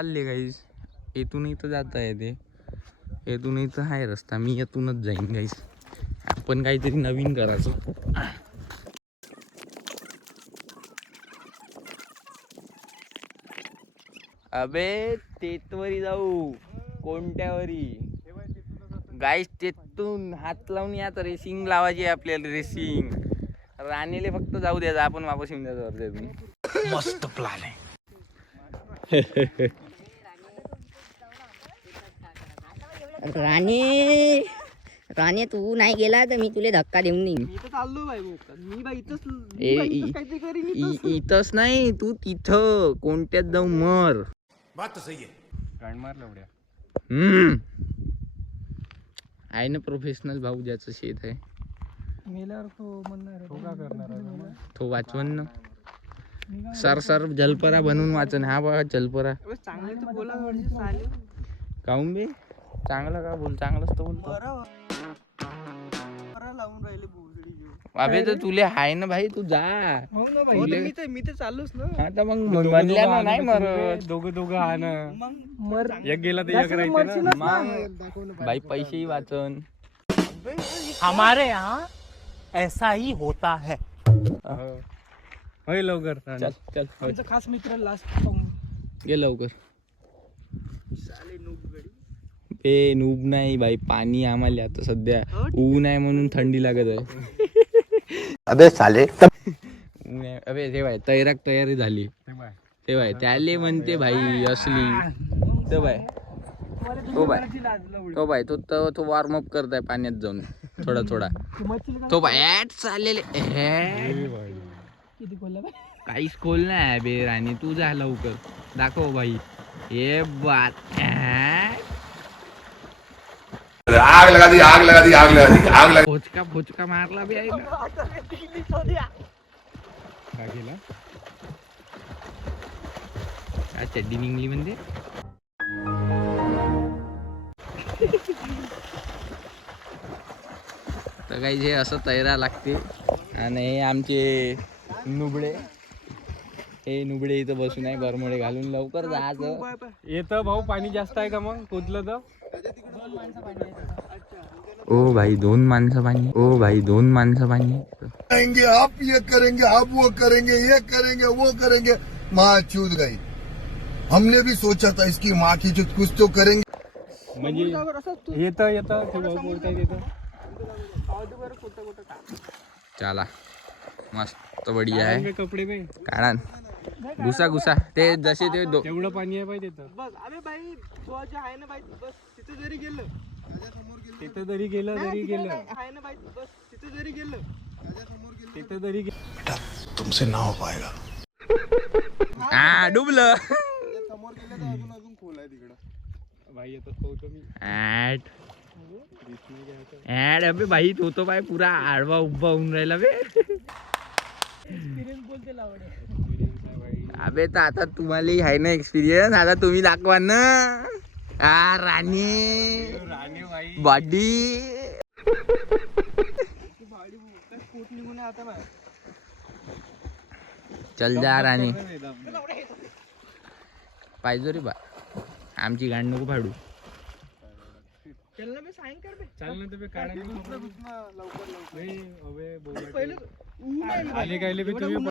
चालले गाईस. येथून इथं जाता येते, येथून इथं आहे रस्ता. मी येथूनच जाईन गाईस. आपण काहीतरी नवीन करायचं. अबे तेतवरी जाऊ, कोणत्यावरी गाईस? तेथून हात लावून यात रेसिंग लावायची आहे आपल्याला. रेसिंग राणीले फक्त जाऊ द्यायचं, आपण वापस येऊन द्यायचं. मस्त प्लॅन आहे. राणी राणी तू नाही गेला तर मी तुला धक्का देऊन नाही. इथंच नाही, तू तिथं कोणत्यात जाऊ मर. आहे ना प्रोफेशनल भाऊ, ज्याचं शेत आहे तो वाचवन ना. सर जलपरा बनवून वाचन. हा बघा जलपरा. काऊन बे चांगलं का बोल, चांगलंच तर बोलतो. अबे तर तुले हाय ना भाई, तू जा. मी तर चालूच ना. हा तर मग म्हणल्या ना नाही मरत. दोघं हा ना. एक गेला तर एक राहायचं ना. मग भाई पैसेही वाचन. हमारे यहाँ ऐसा ही होता है. होय लवकर. चल चल आमचा खास मित्र लास्ट गे लवकर. ए नूब नाही भाई, पाणी आम्हाला आता सध्या ऊन आहे म्हणून थंडी लागत आहे. अबे साले ऊन आहे. अबे ते भाई तयारी झाली. ते भाई त्याले म्हणते भाई असली. तो भाई तो वॉर्मअप करताय पाण्यात जाऊन थोडा. तो भाई ऍड चाललेले काहीच खोल नाही बे राणी. तू जा लवकर, दाखव भाई. ये बात आग लगा दी. फोचका मारला बी आहे ना. काय चड्डी निघली म्हणजे. तर काही जे असं तैरा लागते. आणि हे आमचे नुबडे, हे नुबडे इथं बसून आहे बरमोडे घालून. लवकर जायचं. येतं भाऊ. पाणी जास्त आहे का मग कुदलं तर? ओ भाई 2 माणसं पाणी. ओ भाई 2 माणसं पाणी. करेंगे आप, ये करेंगे आप, वो करेंगे, ये करेंगे, वो करेंगे. माँ चूत गई. हमने भी सोचा था इसकी माँ की चूत कुछ तो करेंगे. म्हणजे येतं. चला मस्त बढिया आहे. कपडे पे काढा घुसा ते जसे ते तेवढं पाणी आहे पाहिजे. बस अबे भाई तो जे आहे ना भाई, बस तिथे जरी गेलं तिथं जरी गेलं आहे ना भाई, बस तिथे जरी गेलं बेटा तुमसे ना हो पाएगा. हा डुबलं. समोर गेलं तर अजून खोल आहे तिकडं. भाई येतात पोहतो मी. ऍड अबे भाई तो बाय पुरा आडवा उभा होऊन राहिला बे. अबे तर आता तुम्हाला आहे ना एक्सपिरियन्स. आता तुम्ही दाखवा ना. राणी बॉडी चल जा राणी. पाहिजे रे बा, आमची गाडी नको फाडू. आले काय तुम्ही